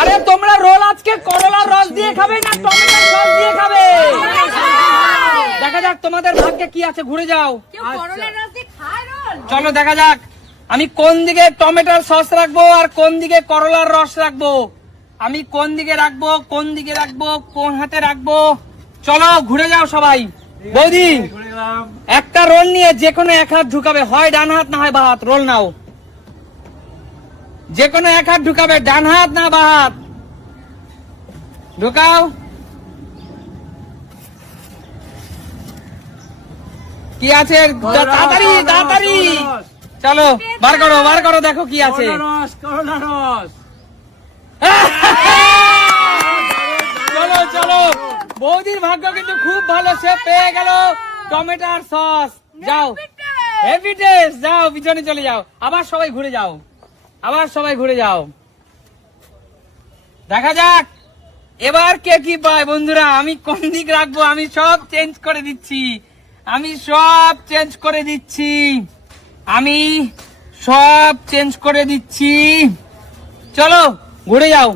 আরে তোমরা রোল আজকে করলার রস দিয়ে খাবে না টমেটোর সস দিয়ে খাবে? দেখা যাক তোমাদের ভাগ্যে কি আছে, ঘুরে যাও। চলো দেখা যাক আমি কোন দিকে টমেটোর সস রাখবো আর কোন দিকে করলার রস রাখবো। আমি কোন দিকে রাখবো, কোন দিকে রাখবো, কোন হাতে রাখবো। চলো ঘুরে যাও সবাই। বৌদি একটা রোল নিয়ে যে কোনো এক হাত ঢুকাবে, হয় ডান হাত না হয় বা হাত। রোল নাও, যে কোনো এক হাত ঢুকাবে, ডান হাত না বা হাত। ঢুকাও। কি আছে তাড়াতাড়ি তাড়াতাড়ি, চলো বার করো বার করো, দেখো কি আছে। চলো চলো, বৌদির ভাগ্য কিন্তু খুব ভালো, সে পেয়ে গেল টমেটোর সস। যাও হেভি টেস্ট, যাও পিছনে চলে যাও। আবার সবাই ঘুরে যাও, আবার সবাই ঘুরে যাও। দেখা যাক এবার কে কি পায়। বন্ধুরা আমি কোন দিক রাখবো, আমি সব চেঞ্জ করে দিচ্ছি, আমি সব চেঞ্জ করে দিচ্ছি, আমি সব চেঞ্জ করে দিচ্ছি। চলো ঘুরে যাও,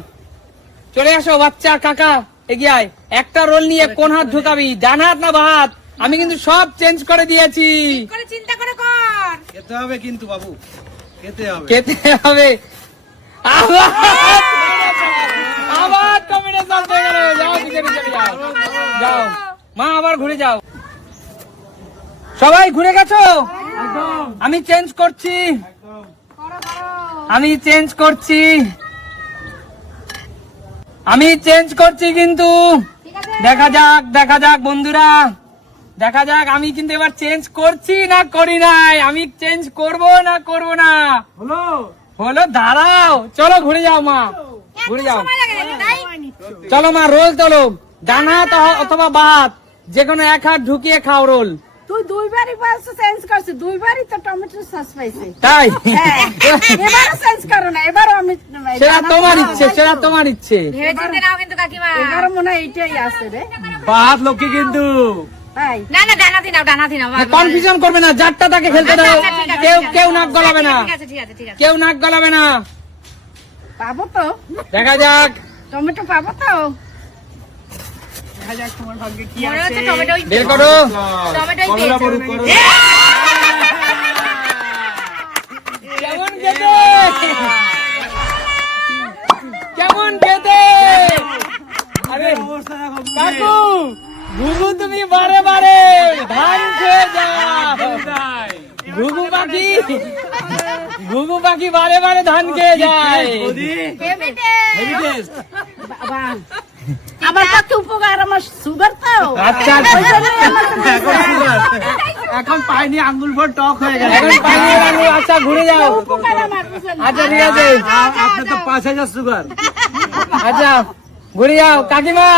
চলে আসো বাচ্চা কাকা, এগিয়ে আয়। একটা রোল নিয়ে কোন হাত ঢুকাবি, ডান হাত না বা হাত? আমি কিন্তু সব চেঞ্জ করে দিয়েছি। চিন্তা করে কর, খেতে হবে কিন্তু বাবু, খেতে হবে, খেতে হবে। আবার টমেটো সস হয়ে গেল। যাও পিছনে চলে যাও, যাও মা, আবার ঘুরে যাও। সবাই ঘুরে গেছো? আমি চেঞ্জ করছি, আমি চেঞ্জ করছি, আমি চেঞ্জ করছি কিন্তু দেখা যাক, দেখা যাক বন্ধুরা, দেখা যাক। আমি কিন্তু এবার চেঞ্জ করছি না করি নাই, আমি চেঞ্জ করব না করব না। হলো হলো, দাঁড়াও। চলো ঘুরে যাও মা, ঘুরে যাও। চলো মা, রোল তোলো, ডান হাত অথবা বা হাত, যে কোনো এক হাত ঢুকিয়ে খাও রোল। তুই দুইবারই বলছো চেঞ্জ করছিস, দুইবারই তো টমেটোর সস পাইছে। তাই এবারও চেঞ্জ করো না, এবারও আমি সেটা তোমার ইচ্ছে, সেটা তোমার ইচ্ছে। এবারও মনে হয় এইটাই আছে রে। বাহাত লক্ষ্মী কিন্তু তাই না না ডানাতি নাও ডানাতি নাও কনফিউশন করবে না, যারটা তাকে খেলতে দাও। কেউ কেউ নাক গলাবে না, ঠিক আছে ঠিক আছে ঠিক আছে কেউ নাক গলাবে না। পাবো তো, দেখা যাক, টমেটো পাবো তো। মনে হচ্ছে টমেটোই বের করো। টমেটোই করলা পেয়েছে। বড় করো। কেমন খেতে, কেমন খেতে? আরে অবস্থা দেখো কাকু, ঘুঘু তুমি বারে বারে ধান খেয়ে যাও। ঘুঘু পাখি, ঘুঘু পাখি বারে বারে ধান খেয়ে যায়। Heavy taste. বাবা আমার পক্ষে উপকার, আমার সুগার তো। আচ্ছা এখন সুগার, এখন পাইনি আঙ্গুল ভর টক হয়ে গেছে। এখন পানি রাখো। আচ্ছা ঘুরে যাও। উপকার আমার, বুঝলেন? আচ্ছা ঠিক আছে, আপনি তো 5000 সুগার। আচ্ছা ঘুরে যাও কাকিমা,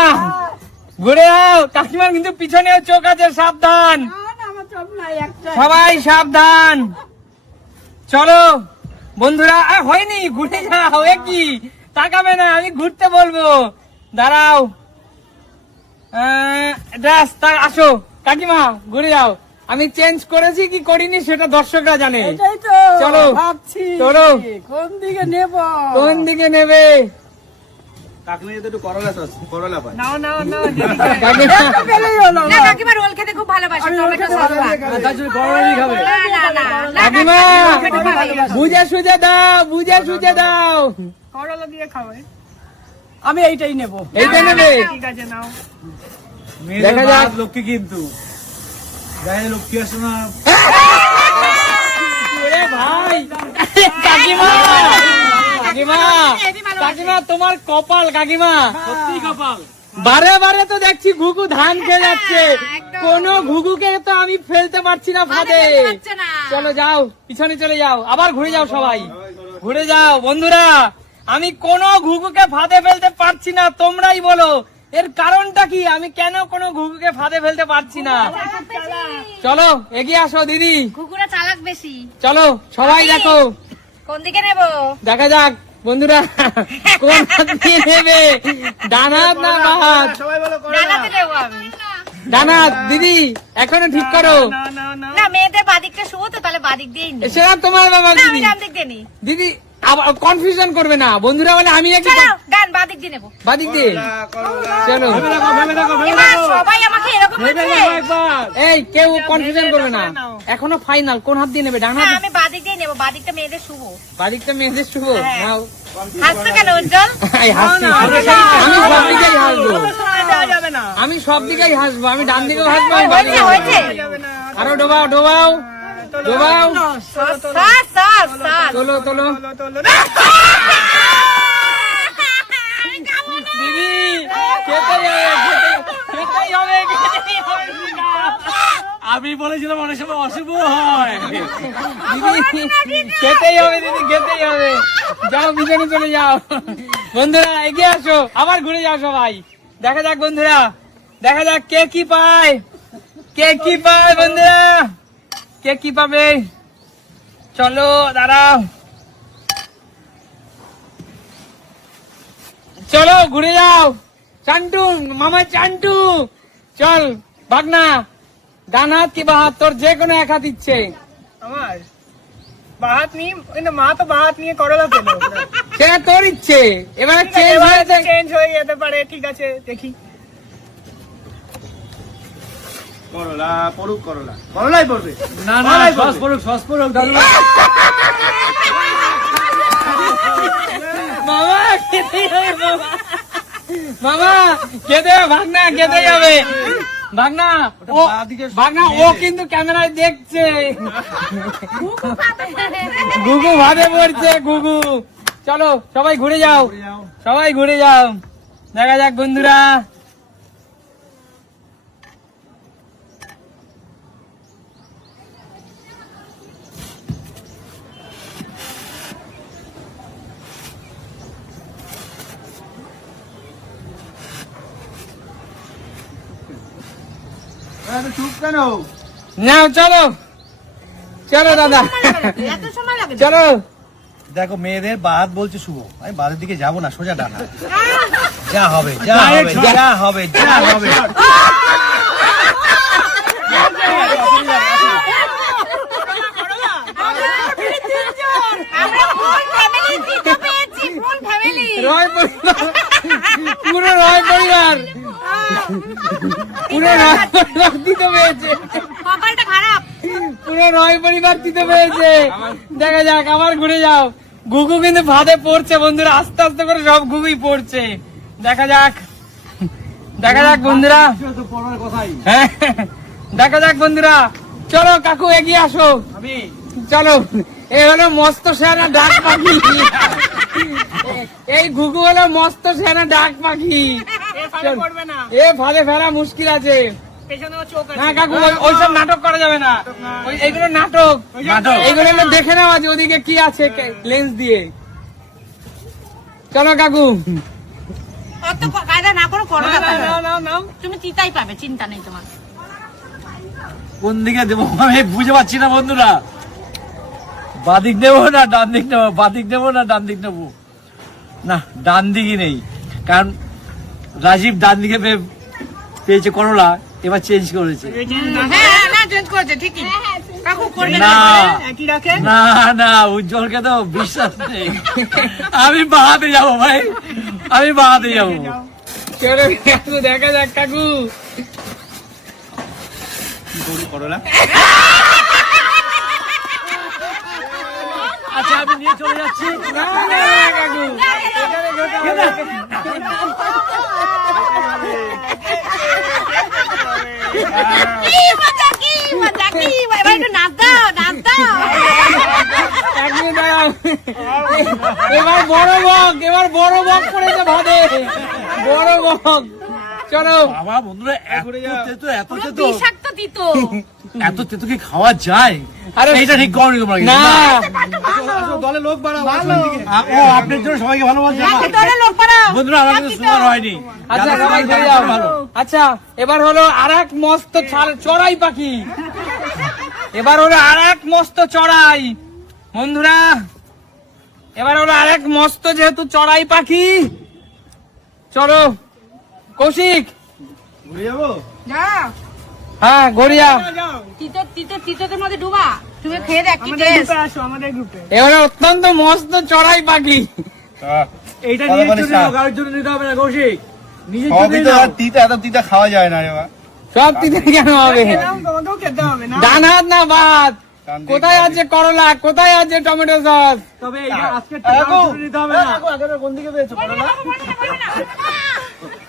ঘুরে যাও। কাকিমার কিন্তু পিছনেও চোখ আছে, সাবধান না, না, আমার চোখ নাই একটা। সবাই সাবধান। চলো বন্ধুরা, হয়নি, ঘুরে যাও। এ কি তাকাবে না, আমি ঘুরতে বলবো, দাঁড়াও। আসো কাকিমা, ঘুরে যাও। আমি চেঞ্জ করেছি কি করিনি সেটা দর্শকরা জানে। এটাই তো চলো ভাবছি, চলো, কোন দিকে নেব। কোন দিকে নেবে? কাকলে যদি একটু করলা সস, করলা পায়। কাকিমা একটু পেলেই হলো। না কাকিমা রোল খেতে খুব ভালোবাসে, টমেটো সস তার জন্য করলাই খাবে। না না না না কাকিমা বুঝে সুঝে দাও, বুঝে সুঝে দাও। আমি এইটাই নেব। এইটা নেবে? মেয়েদের দেখা যাক। বাহাত লক্ষ্মী কিন্তু, গায়ে লক্ষ্মী আসে না। ওরে ভাই, কাকিমা, কাকিমা, কাকিমা তোমার কপাল। কাকিমা সত্যি কপাল। বারে বারে তো দেখছি ঘুঘু ধান খেয়ে যাচ্ছে, কোন ঘুঘুকে তো আমি ফেলতে পারছি না ফাঁদে। হচ্ছে না। চলো যাও, পিছনে চলে যাও, আবার ঘুরে যাও সবাই, ঘুরে যাও। বন্ধুরা আমি কোন ঘুঘুকে ফাঁদে ফেলতে পারছি না, তোমরাই বলো এর কারণটা কি? আমি কেন কোনো ঘুঘুকে ফাঁদে ফেলতে পারছি না? চলো এগিয়ে আসো দিদি, কুকুরা চালাক বেশি। চলো সবাই দেখো, কোন দিকে নেব? দেখা যাক বন্ধুরা কোন হাত দিয়ে নেবে, ডান হাত না বাঁ হাত? সবাই বলো ডানাতে নেব আমি। ডান হাত। দিদি এখনো ঠিক করো। না মেয়েদের বাদিকটা শুভ তো, তাহলে বাদিক দিয়েই নি। সেটা তোমার বাবা না আমি দিদি। ডান দিক দিয়ে নি। দিদি আবার কনফিউশন করবে না বন্ধুরা, মানে আমি একটু চলো গান বাদিক দিয়ে নেবো। বাদিক দিয়ে চলো। এবার সবাই আমাকে এরকম করছে। এই কেউ কনফিউশন করবে না, এখনো ফাইনাল। কোন হাত দিয়ে নেবে? ডান না হাত? আমি বাদিক দিয়ে নেবো, বাদিকটা মেয়েদের শুভ। বাদিকটা মেয়েদের শুভ। হ্যাঁ। নাও। হাসছো কেন উজ্জ্বল? এই হাসছি। আমি সব দিকেই হাসবো, যাবে না, আমি সব দিকেই হাসবো। আমি ডান দিকেও হাসবো, আমি বাম হয়েছে দিকেও হয়েছে। হাসবো। যাবে না। আরো ডোবাও ডোবাও ডোবাও। সাস সাস সাস। তোলো তোলো। তোলো। দিদি খেতেই হবে, খেতেই হবে দিদা। আমি বলেছিলাম অনেক সময় অশুভ হয়। দিদি খেতেই হবে, দিদি খেতেই হবে। যাও পিছনে চলে যাও। বন্ধুরা এগিয়ে আসো, আবার ঘুরে যাও সবাই। দেখা যাক বন্ধুরা, দেখা যাক কে কি পায়, কে কি পায় বন্ধুরা, কে কি পাবে। চলো দাঁড়াও, চলো ঘুরে যাও। চান্টু মামা চান্টু, চল ভাগনা। ডান হাত কি বাঁ হাত? তোর যে কোনো এক হাত ইচ্ছে। আমার বাহাত নিয়ে মা তো বাহাত নিয়ে করলা পেল, সেটা তোর ইচ্ছে। এবার চেঞ্জ হয়েছে। চেঞ্জ হয়ে যেতে পারে, ঠিক আছে দেখি। করলা পড়ুক, করলা করলাই পড়বে। না না, সস পড়ুক দাদু। মামা খেতেই হবে, মামা মামা খেতে হবে, ভাগনা খেতেই হবে। ভাগনা ও, ভাগনা ও কিন্তু ক্যামেরায় দেখছে। গুগু ভাবে পড়ছে, গুগু। চলো সবাই ঘুরে যাও, সবাই ঘুরে যাও। দেখা যাক বন্ধুরা। চুপ কেন? নাও চলো, চলো দাদা এত সময় লাগে? চলো। দেখো মেয়েদের বাদ বলছে শুভ, আমি বাদের দিকে যাবো না, সোজা ডানা। যা হবে যা হবে যা হবে যা হবে। আমরা ফুল ফ্যামিলি জিতে পেয়েছি, ফুল ফ্যামিলি। রয় পরিবার, পুরো রয় পরিবার, পুরো রয় পরিবার দিতে পেয়েছে, কপালটা খারাপ। পুরো রয় পরিবার দিতে পেয়েছে। দেখা যাক, আবার ঘুরে যাও। গুগু কিন্তু ভাদে পড়ছে বন্ধুরা, আস্তে আস্তে করে সব গুগুই পড়ছে। দেখা যাক, দেখা যাক বন্ধুরা। হ্যাঁ দেখা যাক বন্ধুরা। চলো কাকু এগিয়ে আসো, চলো। এ হলো মস্ত সেনা ডাক পাখি, এই ঘুঘু হলো মস্ত সেনা ডাক পাখি। পড়বে না, এ ফাঁদে ফেরা মুশকিল আছে। পেছনেও চোখ আছে। না কাকু ওইসব নাটক করা যাবে না, এইগুলো নাটক, এইগুলো হলো দেখে নেওয়া যে ওদিকে কি আছে লেন্স দিয়ে। চলো কাকু। অত কায়দা না করো, করো না কায়দা। নাও। তুমি চিতাই পাবে, চিন্তা নেই তোমার। কোন দিকে দেবো আমি বুঝে পাচ্ছি না বন্ধুরা। বাদিক নেবো না ডান দিক নেবো, বাদিক নেবো না ডান দিক নেবো। না ডান দিকই নেই, কারণ রাজীব ডান দিকে পেয়েছে করলা, এবার চেঞ্জ করেছে। হ্যাঁ না, চেঞ্জ করেছে ঠিকই। কাকু করবে না। না একই রাখে। না না, উজ্জ্বলকে তো বিশ্বাস নেই। আমি বাহাতে যাবো ভাই, আমি বাহাতে যাবো। চলো কাকু, দেখা যাক কাকু। কি করি করলা? আচ্ছা আমি নিয়ে চলে যাচ্ছি। না, না, না, কাকু। কি মজা, কি মজা, কি মজা। এবার একটু নাচ দাও, নাচ দাও। কাকু দাঁড়াও। এবার বড় বক, এবার বড় বক পড়েছে ভাদে, বড় বক। চলো বাবা বন্ধুরা, এত পুরো তেতো বিষাক্ত তিতো। এত তেতো কি খাওয়া যায়? আরে এইটা ঠিক করি তোমরা কিন্তু। না, দলে লোক বাড়াও। ও আপনার জন্য সবাইকে ভালোবাসে নাকি তোরে লোক পাড়াও। বন্ধুরা, আমার কিন্তু সুগার হয়নি। আচ্ছা যাদের সবাই সুগার ঘুরে যাও। ভালো। আচ্ছা এবার হলো আরেক মস্ত চড়াই পাখি, এবার হলো আরেক মস্ত চড়াই বন্ধুরা। এবার হলো আরেক মস্ত যেহেতু চড়াই পাখি। চলো কৌশিক। ঘুরে যাবো? যা। হ্যাঁ গড়িয়া। যাও। তিতো তিতো তিতোদের মধ্যে ডুবা। তুমি খেয়ে দেখ কি আমাদের টেস্ট গ্রুপে আসো, আমাদের গ্রুপে। এবারে অত্যন্ত মস্ত চড়াই পাখি। এইটা কতক্ষণে নিজের জন্য শাক? নাও, কারোর জন্য নিতে হবে না কৌশিক। নিজের সবই জন্যই তো নাও। আর তিতা, এত তিতা খাওয়া যায় না রে বা। সব তিতে কেন হবে? খেলাম, তোমাকেও খেতে হবে না। ডান হাত না ভাত? ডান দিক, কোথায় বাম আছে করলা, কোথায় আছে টমেটো সস? তবে এইটা আজকের টাকা জন্য নিতে হবে না। কোন দিকে পেয়েছো করলা?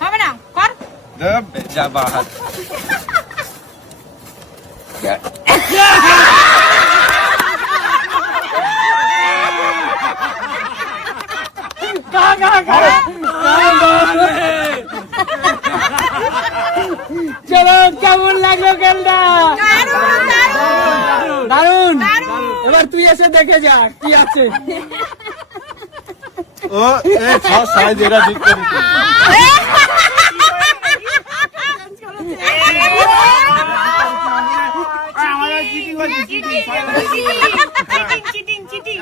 হবে না কর দিক। যা বাহাত। চলো, কেমন লাগলো খেলটা? দারুন। এবার তুই এসে দেখে যা কি আছে। ও এ সব সাইজ এরা ঠিক করে দিচ্ছে।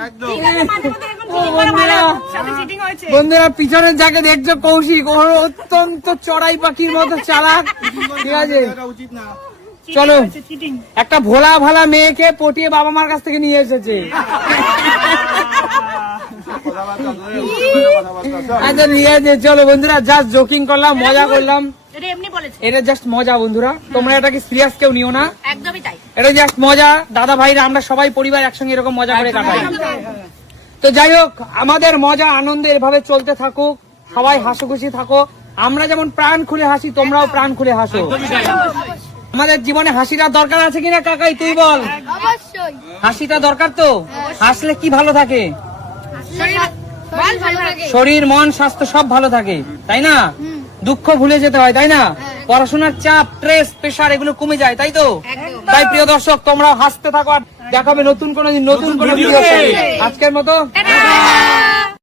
একদম। বন্ধুরা পিছনে যাকে দেখছো কৌশিক, ওর অত্যন্ত চড়াই পাখির মতো চালাক। ঠিক আছে, এটা উচিত না। চলো। একটা ভোলা ভালা মেয়েকে পটিয়ে বাবা মার কাছ থেকে নিয়ে এসেছে। কথাবার্তা ধরে কথাবার্তা সব। আচ্ছা ঠিক আছে, চলো বন্ধুরা, জাস্ট জোকিং করলাম, মজা করলাম। এটা এমনি বলেছে এটা জাস্ট মজা বন্ধুরা, তোমরা এটাকে সিরিয়াস কেউ নিও না। একদমই তাই এটা জাস্ট মজা। দাদা ভাইরা আমরা সবাই পরিবার একসঙ্গে এরকম মজা করে কাটাই। তো যাই হোক, আমাদের মজা আনন্দ এভাবে চলতে থাকুক, সবাই হাসিখুশি থাকো। আমরা যেমন প্রাণ খুলে হাসি, তোমরাও প্রাণ খুলে হাসো। আমাদের জীবনে হাসিটা দরকার আছে কিনা কাকাই, তুই বল। অবশ্যই হাসিটা দরকার তো, হাসলে কি ভালো থাকে? বল ভালো লাগে। শরীর মন স্বাস্থ্য সব ভালো থাকে, তাই না? দুঃখ ভুলে যেতে হয়, তাই না? পড়াশোনার চাপ, স্ট্রেস, প্রেশার এগুলো কমে যায়, তাই তো? তাই প্রিয় দর্শক, তোমরা হাসতে থাকো। আর দেখাবে নতুন কোনো দিন নতুন কোনো ভিডিও। আজকের মতো টাটা।